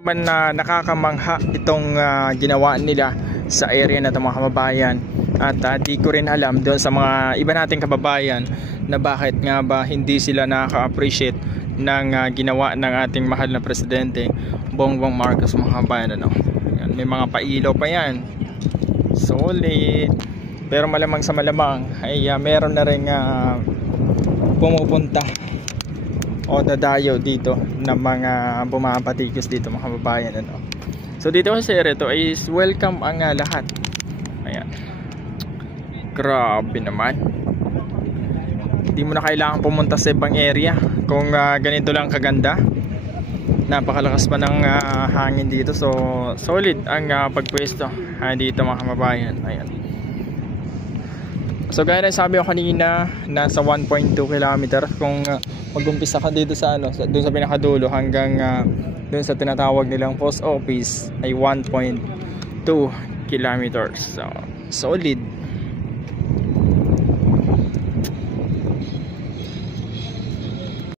Naman na nakakamangha itong ginawa nila sa area na ito mga kababayan. At di ko rin alam doon sa mga iba nating kababayan na bakit nga ba hindi sila nakaka-appreciate ng ginawa ng ating mahal na presidente Bongbong Marcos mga kababayan. Yan, may mga pailaw pa yan, solid. Pero malamang sa malamang ay meron na rin pumupunta o dadayo dito ng mga bumapatikos dito mga kababayan. So dito sa area to is welcome ang lahat. Ayan, grabe naman, hindi mo na kailangan pumunta sa ibang area kung ganito lang kaganda. Napakalakas pa ng hangin dito. So solid ang pagpwesto dito mga kababayan. Ayan. So gaya na sabi ko kanina, nasa 1.2 km kung mag-umpisa ka dito sa doon sa pinakadulo hanggang doon sa tinatawag nilang post office ay 1.2 kilometers. So solid.